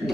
Hi,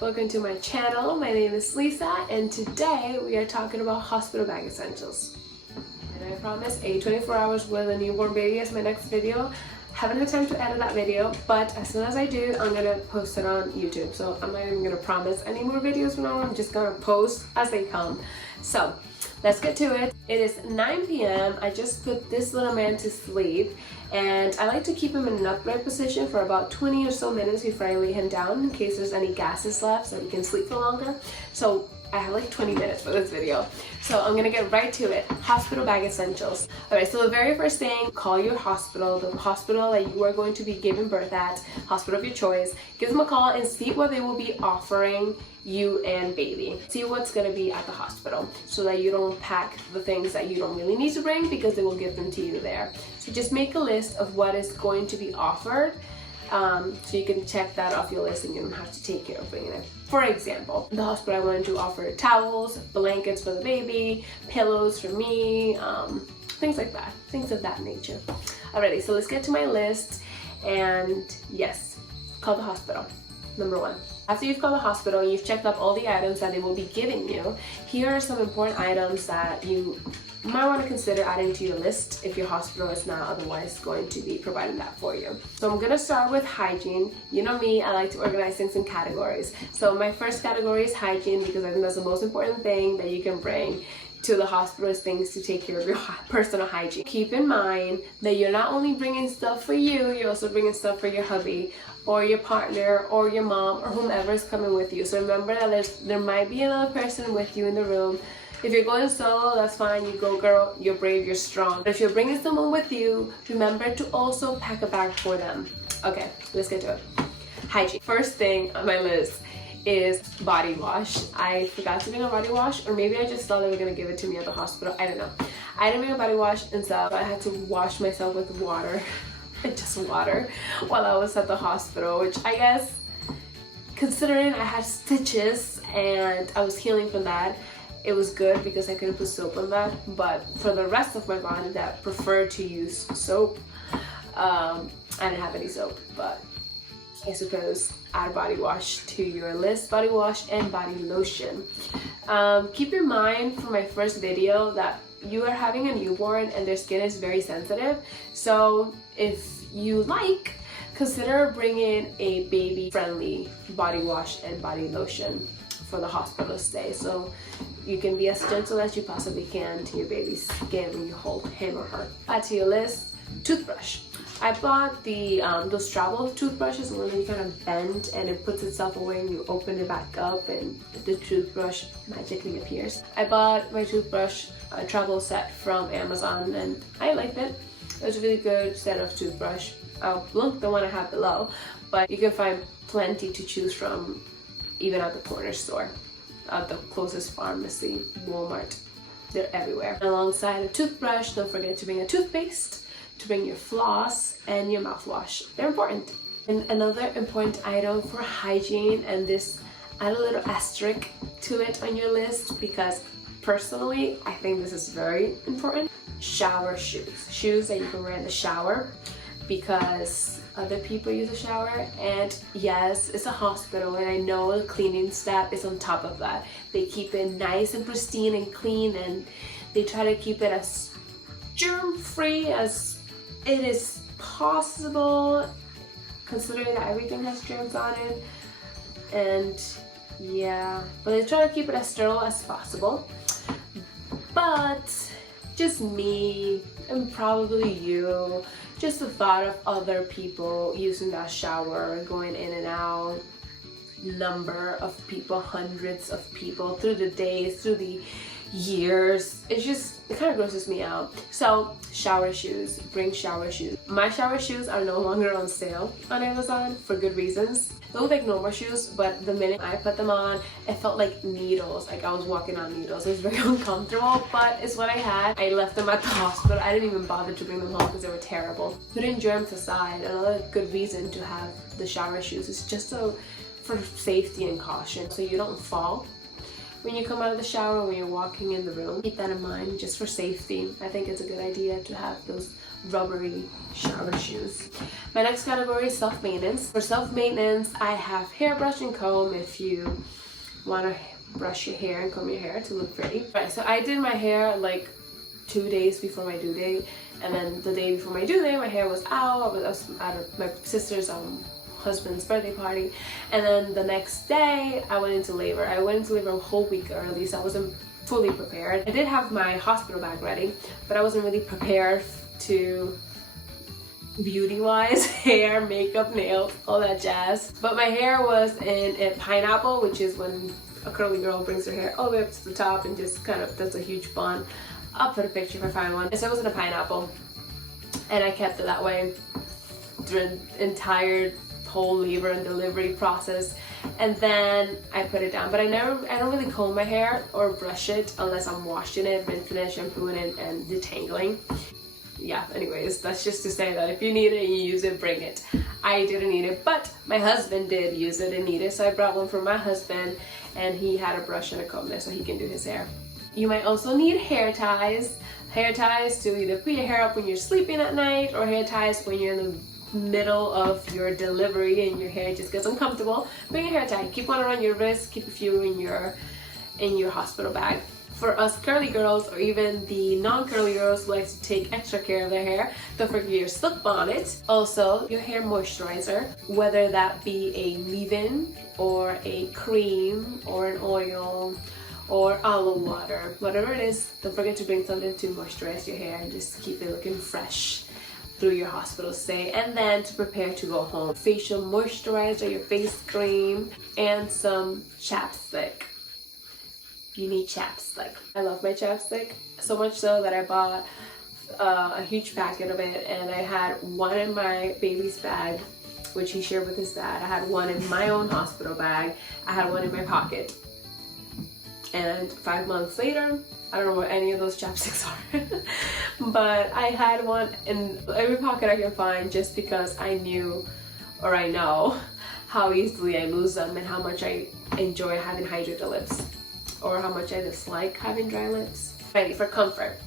welcome to my channel. My name is Lisa and today we are talking about hospital bag essentials. And I promise a 24 hours with a newborn baby is my next video. Haven't had time to edit that video, but as soon as I do, I'm gonna post it on YouTube. So I'm not even gonna promise any more videos from now on. I'm just gonna post as they come. So let's get to it. It is 9 p.m. I just put this little man to sleep and I like to keep him in an upright position for about 20 or so minutes before I lay him down in case there's any gases left so he can sleep for longer. So I have like 20 minutes for this video. So I'm gonna get right to it. Hospital bag essentials. Alright, so the very first thing, call your hospital, the hospital that you are going to be giving birth at, hospital of your choice. Give them a call and see what they will be offering you and baby. See what's gonna be at the hospital so that you don't pack the things that you don't really need to bring because they will give them to you there. So just make a list of what is going to be offered. So you can check that off your list and you don't have to take care of bringing it. For example, the hospital I wanted to offer towels, blankets for the baby, pillows for me, things like that, things of that nature. Alrighty, so let's get to my list and yes, call the hospital, number one. After you've called the hospital and you've checked up all the items that they will be giving you, here are some important items that you might want to consider adding to your list if your hospital is not otherwise going to be providing that for you. So I'm going to start with hygiene. You know me, I like to organize things in categories. So my first category is hygiene because I think that's the most important thing that you can bring to the hospital is things to take care of your personal hygiene. Keep in mind that you're not only bringing stuff for you, you're also bringing stuff for your hubby or your partner or your mom or whomever is coming with you. So remember that there might be another person with you in the room. If you're going solo, that's fine, you go girl, you're brave, you're strong. But if you're bringing someone with you, remember to also pack a bag for them. Okay, let's get to it. Hygiene. First thing on my list is body wash. I forgot to bring a body wash, or maybe I just thought they were gonna give it to me at the hospital, I don't know. I didn't bring a body wash and so I had to wash myself with water, just water, while I was at the hospital, which I guess, considering I had stitches and I was healing from that, it was good because I couldn't put soap on that, but for the rest of my body that preferred to use soap, I didn't have any soap, but I suppose add body wash to your list, body wash and body lotion. Keep in mind from my first video that you are having a newborn and their skin is very sensitive, so if you like, consider bringing a baby-friendly body wash and body lotion for the hospital stay, so you can be as gentle as you possibly can to your baby's skin when you hold him or her. Add to your list, toothbrush. I bought the those travel toothbrushes where you kind of bend and it puts itself away and you open it back up and the toothbrush magically appears. I bought my toothbrush travel set from Amazon and I liked it. It was a really good set of toothbrush. I'll link the one I have below, but you can find plenty to choose from even at the corner store, at the closest pharmacy, Walmart. They're everywhere. Alongside a toothbrush, don't forget to bring a toothpaste, to bring your floss and your mouthwash. They're important. And another important item for hygiene, and this, add a little asterisk to it on your list because personally I think this is very important. Shower shoes. Shoes that you can wear in the shower because other people use a shower, and yes, it's a hospital and I know the cleaning staff is on top of that. They keep it nice and pristine and clean and they try to keep it as germ-free as it is possible, considering that everything has germs on it. And yeah, but they try to keep it as sterile as possible. But just me and probably you, just the thought of other people using that shower, going in and out, number of people, hundreds of people through the days, through the years, it kind of grosses me out. So shower shoes, bring shower shoes. My shower shoes are no longer on sale on Amazon for good reasons. They look like normal shoes, but the minute I put them on, it felt like needles, like I was walking on needles. It was very uncomfortable, but it's what I had. I left them at the hospital. I didn't even bother to bring them home because they were terrible. Putting germs aside, another good reason to have the shower shoes is just for safety and caution, so you don't fall when you come out of the shower, when you're walking in the room. Keep that in mind just for safety. I think it's a good idea to have those rubbery shower shoes. My next category is self-maintenance. For self-maintenance, I have hairbrush and comb if you want to brush your hair and comb your hair to look pretty. Right, so I did my hair like 2 days before my due date, and then the day before my due date, my hair was out. I was at my sister's husband's birthday party, and then the next day I went into labor. I went into labor a whole week early, so I wasn't fully prepared. I did have my hospital bag ready, but I wasn't really prepared to beauty-wise, hair, makeup, nails, all that jazz. But my hair was in a pineapple, which is when a curly girl brings her hair all the way up to the top and just kind of does a huge bun. I'll put a picture if I find one. So it was in a pineapple, and I kept it that way through the entire whole labor and delivery process. And then I put it down, but I don't really comb my hair or brush it unless I'm washing it, rinsing it, shampooing it, and detangling. Yeah, anyways, that's just to say that if you need it and you use it, bring it. I didn't need it, but my husband did use it and need it, so I brought one for my husband, and he had a brush and a comb there so he can do his hair. You might also need hair ties. Hair ties to either put your hair up when you're sleeping at night, or hair ties when you're in the middle of your delivery and your hair just gets uncomfortable. Bring a hair tie. Keep one around your wrist, keep a few in your hospital bag. For us curly girls, or even the non-curly girls who like to take extra care of their hair, don't forget your silk bonnet. Also, your hair moisturizer, whether that be a leave-in or a cream or an oil or almond water, whatever it is, don't forget to bring something to moisturize your hair and just keep it looking fresh through your hospital stay. And then to prepare to go home, facial moisturizer, your face cream, and some chapstick. You need chapstick. I love my chapstick, so much so that I bought a huge packet of it, and I had one in my baby's bag, which he shared with his dad. I had one in my own hospital bag. I had one in my pocket. And 5 months later, I don't know where any of those chapsticks are, but I had one in every pocket I can find, just because I knew, or I know, how easily I lose them and how much I enjoy having hydrated lips, or how much I dislike having dry lips. Ready for comfort.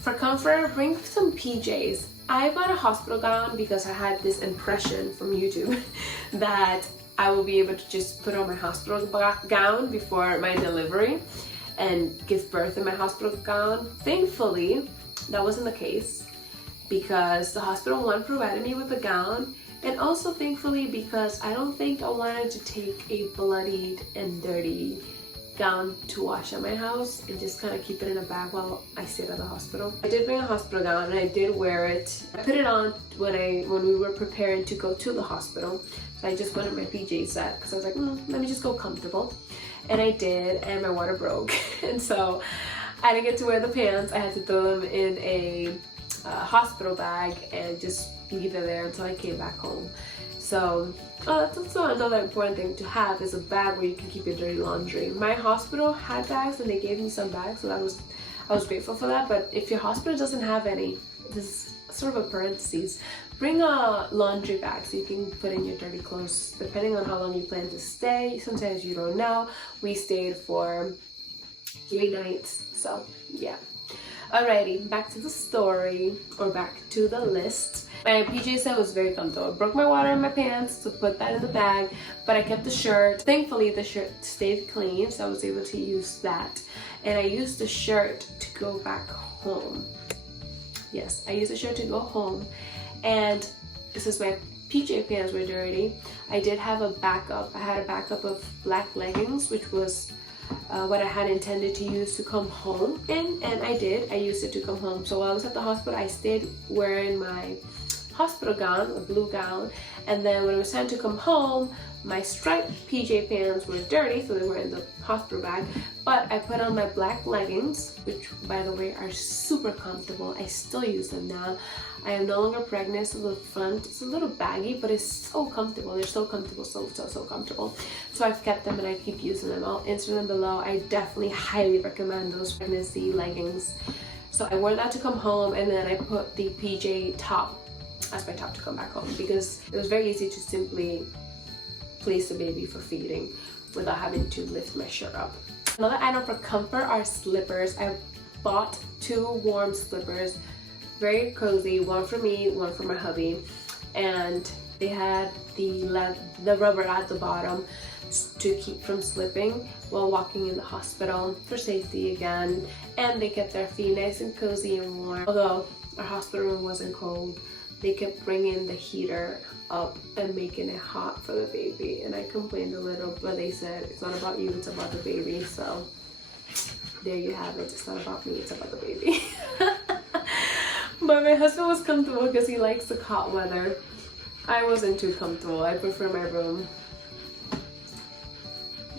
For comfort, bring some PJs. I bought a hospital gown because I had this impression from YouTube that I will be able to just put on my hospital gown before my delivery and give birth in my hospital gown. Thankfully, that wasn't the case, because the hospital one provided me with a gown, and also thankfully because I don't think I wanted to take a bloodied and dirty gown to wash at my house and just kind of keep it in a bag while I stayed at the hospital. I did bring a hospital gown, and I did wear it. I put it on when we were preparing to go to the hospital. So I just wanted my PJ set because I was like, let me just go comfortable. And I did, and my water broke. And so I didn't get to wear the pants. I had to throw them in a hospital bag and just leave it there until I came back home. So that's also another important thing to have, is a bag where you can keep your dirty laundry. My hospital had bags, and they gave me some bags, so I was grateful for that. But if your hospital doesn't have any, this is sort of a parentheses, bring a laundry bag so you can put in your dirty clothes, depending on how long you plan to stay. Sometimes you don't know. We stayed for 3 nights, so yeah. Alrighty, back to the story, or back to the list. My PJ set was very comfortable. I broke my water in my pants to put that in the bag, but I kept the shirt. Thankfully, the shirt stayed clean, so I was able to use that. And I used the shirt to go back home. Yes, I used the shirt to go home. And since my PJ pants were dirty, I did have a backup. I had a backup of black leggings, which was what I had intended to use to come home in, and I did. I used it to come home. So while I was at the hospital, I stayed wearing my hospital gown, a blue gown, and then when it was time to come home, my striped PJ pants were dirty, so they were in the hospital bag, but I put on my black leggings, which by the way are super comfortable. I still use them now. I am no longer pregnant, so the front is a little baggy, but it's so comfortable. They're so comfortable, so comfortable. So I've kept them and I keep using them. I'll insert them below. I definitely highly recommend those pregnancy leggings. So I wore that to come home, and then I put the PJ top as my top to come back home, because it was very easy to simply place the baby for feeding without having to lift my shirt up. Another item for comfort are slippers. I bought 2 warm slippers, very cozy, one for me, one for my hubby, and they had the rubber at the bottom to keep from slipping while walking in the hospital for safety again, and they kept their feet nice and cozy and warm. Although our hospital room wasn't cold, they kept bringing the heater up and making it hot for the baby, and I complained a little, but they said it's not about you, it's about the baby. So there you have it, it's not about me, it's about the baby. But my husband was comfortable because he likes the hot weather. I wasn't too comfortable. I prefer my room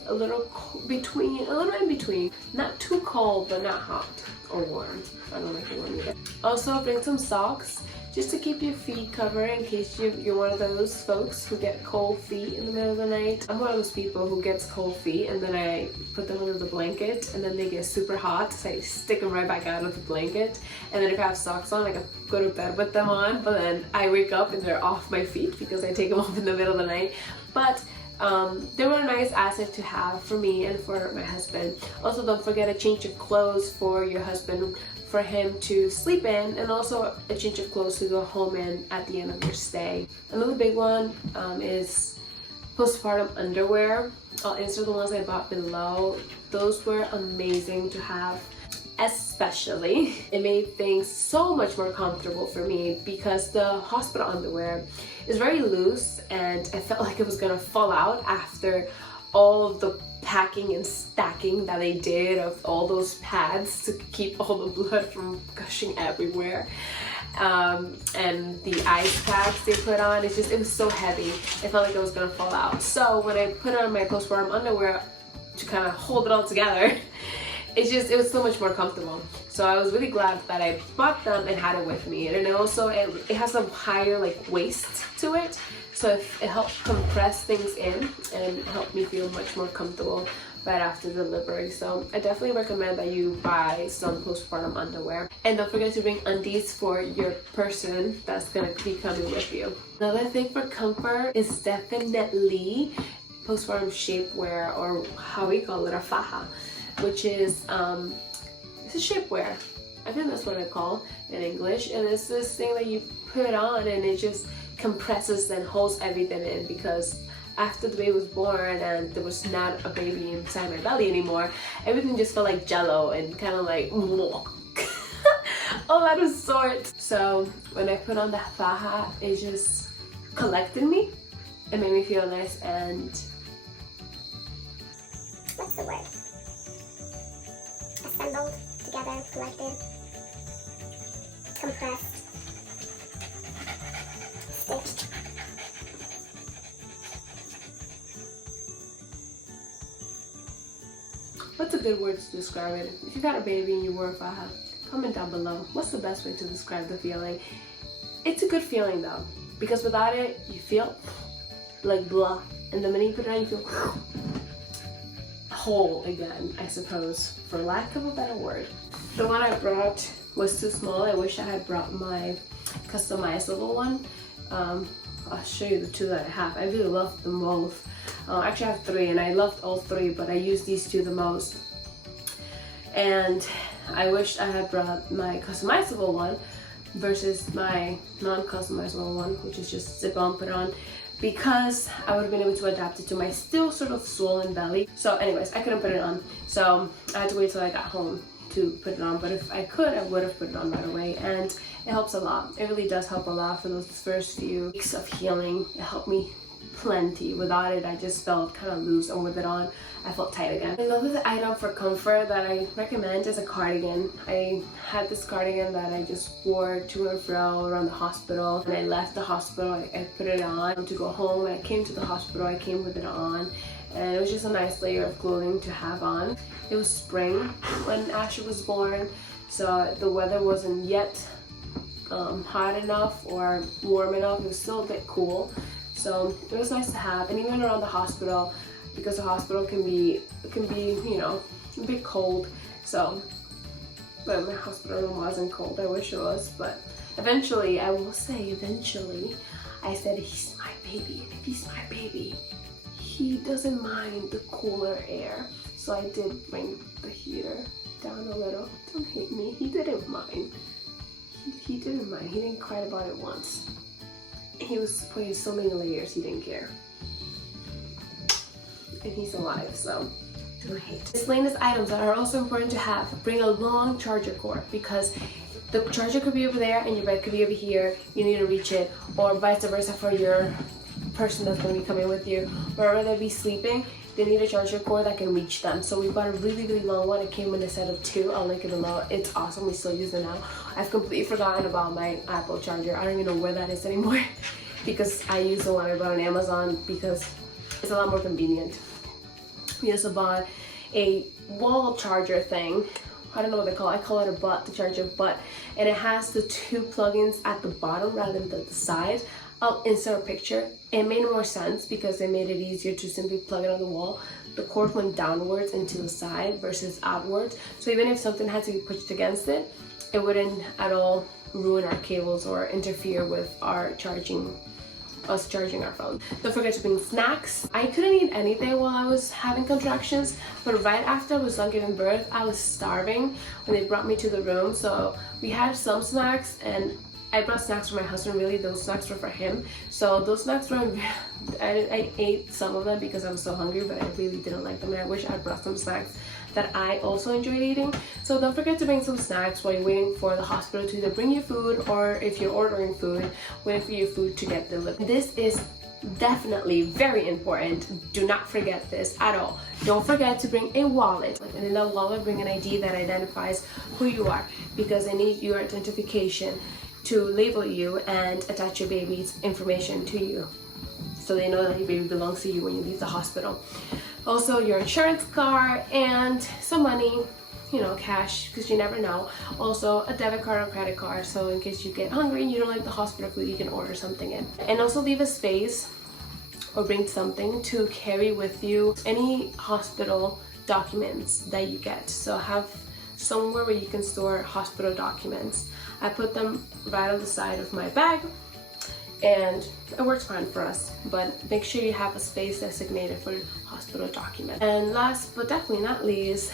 a little in between, not too cold but not hot or warm. I don't like it warm either. Also bring some socks just to keep your feet covered in case you're one of those folks who get cold feet in the middle of the night. I'm one of those people who gets cold feet and then I put them under the blanket and then they get super hot, so I stick them right back out of the blanket. And then if I have socks on, I can go to bed with them on, but then I wake up and they're off my feet because I take them off in the middle of the night. But they were a nice asset to have for me and for my husband. Also, don't forget a change of clothes for your husband for him to sleep in, and also a change of clothes to go home in at the end of your stay. Another big one is postpartum underwear. I'll insert the ones I bought below. Those were amazing to have. Especially, it made things so much more comfortable for me because the hospital underwear is very loose and I felt like it was gonna fall out after all of the packing and stacking that they did of all those pads to keep all the blood from gushing everywhere. And the ice packs they put on, it was so heavy. I felt like it was gonna fall out. So when I put on my postpartum underwear to kind of hold it all together, it was so much more comfortable. So I was really glad that I bought them and had it with me. And also it has a higher waist to it, so it helped compress things in and helped me feel much more comfortable right after delivery. So I definitely recommend that you buy some postpartum underwear. And don't forget to bring undies for your person that's gonna be coming with you. Another thing for comfort is definitely postpartum shapewear, or how we call it, a faja, which is it's a shapewear. I think that's what I call in English, and it's this thing that you put on and it just compresses and holds everything in, because after the baby was born and there was not a baby inside my belly anymore, everything just felt like jello and kind of like all out of sorts. So when I put on the faja, it just collected me. It made me feel nice and, what's the word? Assembled, together, collected, compressed, stitched. What's a good word to describe it? If you've had a baby and you wore a faja, comment down below. What's the best way to describe the feeling? It's a good feeling though, because without it, you feel like blah, and the minute you put it on, you feel whole again, I suppose, for lack of a better word. The one I brought was too small. I wish I had brought my customizable one. I'll show you the two that I have. I really love them both. Actually, I have 3 and I loved all 3, but I use these 2 the most. And I wish I had brought my customizable one versus my non-customizable one, which is just zip on, put on, because I would have been able to adapt it to my still sort of swollen belly. So anyways, I couldn't put it on, so I had to wait till I got home to put it on. But if I could, I would have put it on right away, and it helps a lot. It really does help a lot for those first few weeks of healing. It helped me plenty. Without it, I just felt kind of loose, and with it on, I felt tight again. Another item for comfort that I recommend is a cardigan. I had this cardigan that I just wore to and fro around the hospital. When I left the hospital, I put it on to go home. When I came to the hospital, I came with it on, and it was just a nice layer of clothing to have on. It was spring when Asher was born, so the weather wasn't yet hot enough or warm enough. It was still a bit cool, so it was nice to have. And even around the hospital, because the hospital can be, you know, a bit cold. So, but my hospital room wasn't cold. I wish it was, but eventually, I will say eventually, I said he's my baby, and if he's my baby, he doesn't mind the cooler air. So I did bring the heater down a little. Don't hate me. He didn't mind. He didn't mind. He didn't cry about it once. He was putting so many layers, he didn't care. And he's alive, so don't hate. Miscellaneous items that are also important to have. Bring a long charger cord, because the charger could be over there and your bed could be over here. You need to reach it, or vice versa for your person that's going to be coming with you. Wherever they'll be sleeping, they need a charger cord that can reach them. So we bought a really long one. It came in a set of 2. I'll link it below. It's awesome. We still use it now. I've completely forgotten about my Apple charger. I don't even know where that is anymore because I use the one I bought on Amazon because it's a lot more convenient. We also bought a wall charger thing. I don't know what they call it. I call it a butt, the charger butt. And it has the 2 plugins at the bottom rather than the side. I'll insert a picture. It made more sense because they made it easier to simply plug it on the wall. The cord went downwards into the side versus outwards. So even if something had to be pushed against it, it wouldn't at all ruin our cables or interfere with our charging our phone. Don't forget to bring snacks. I couldn't eat anything while I was having contractions, but right after I was done giving birth, I was starving when they brought me to the room. So we had some snacks, and I brought snacks for my husband. Really, those snacks were for him. So those snacks were, I ate some of them because I was so hungry, but I really didn't like them, and I wish I brought some snacks that I also enjoyed eating. So don't forget to bring some snacks while you're waiting for the hospital to either bring you food, or if you're ordering food, waiting for your food to get delivered. This is definitely very important. Do not forget this at all. Don't forget to bring a wallet, and in that wallet bring an ID that identifies who you are, because they need your identification to label you and attach your baby's information to you, so they know that your baby belongs to you when you leave the hospital. Also your insurance card and some money, you know, cash, because you never know. Also a debit card or credit card, so in case you get hungry and you don't like the hospital food, you can order something in. And also leave a space or bring something to carry with you any hospital documents that you get. So have somewhere where you can store hospital documents. I put them right on the side of my bag, and it works fine for us, but make sure you have a space designated for hospital documents. And last but definitely not least,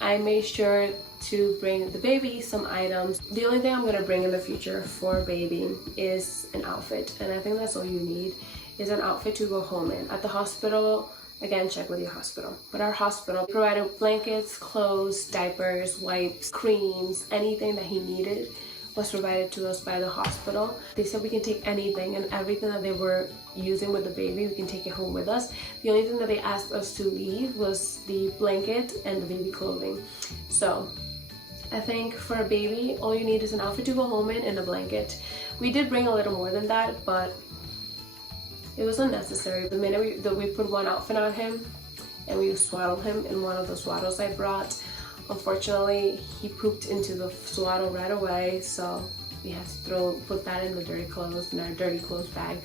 I made sure to bring the baby some items. The only thing I'm going to bring in the future for baby is an outfit, and I think that's all you need, is an outfit to go home in. At the hospital, again, check with your hospital, but our hospital provided blankets, clothes, diapers, wipes, creams, anything that he needed was provided to us by the hospital. They said we can take anything and everything that they were using with the baby, we can take it home with us. The only thing that they asked us to leave was the blanket and the baby clothing. So I think for a baby, all you need is an outfit to go home in and a blanket. We did bring a little more than that, but it was unnecessary. The minute we put one outfit on him and we swaddled him in one of the swaddles I brought, unfortunately, he pooped into the swaddle right away, so we had to put that in the dirty clothes, in our dirty clothes bag,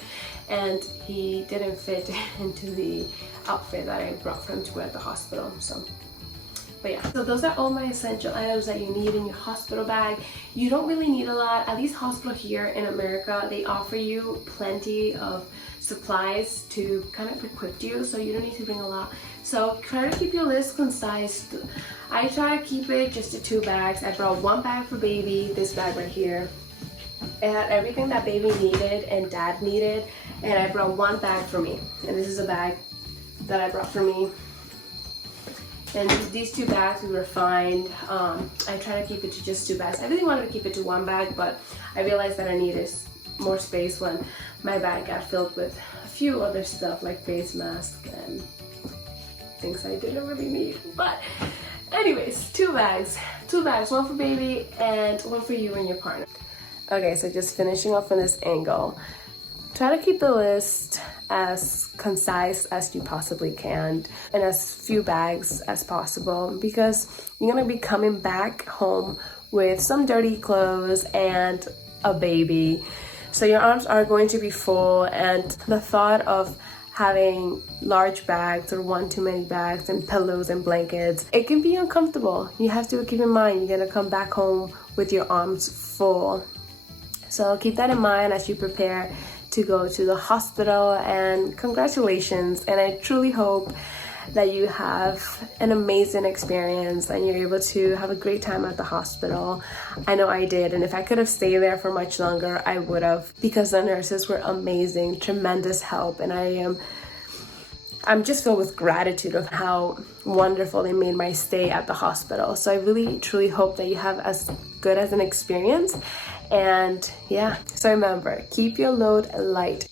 and he didn't fit into the outfit that I brought for him to wear at the hospital. So, but yeah, so those are all my essential items that you need in your hospital bag. You don't really need a lot. At least hospital here in America, they offer you plenty of supplies to kind of equip you, so you don't need to bring a lot. So try to keep your list concise. I try to keep it just to 2 bags. I brought 1 bag for baby, this bag right here. It had everything that baby needed and dad needed, and I brought 1 bag for me. And this is a bag that I brought for me. And these 2 bags we were fine. I try to keep it to just 2 bags. I really wanted to keep it to 1 bag, but I realized that I needed more space when my bag got filled with a few other stuff like face mask and things I didn't really need. But anyways, 2 bags, 1 for baby and 1 for you and your partner. Okay, so just finishing off from this angle, try to keep the list as concise as you possibly can and as few bags as possible, because you're gonna be coming back home with some dirty clothes and a baby. So your arms are going to be full, and the thought of having large bags or 1 too many bags and pillows and blankets, it can be uncomfortable. You have to keep in mind you're gonna come back home with your arms full. So keep that in mind as you prepare to go to the hospital, and congratulations. And I truly hope that you have an amazing experience and you're able to have a great time at the hospital. I know I did, and if I could have stayed there for much longer, I would have, because the nurses were amazing, tremendous help, and I'm just filled with gratitude of how wonderful they made my stay at the hospital. So I really truly hope that you have as good as an experience. And yeah, so remember, keep your load light.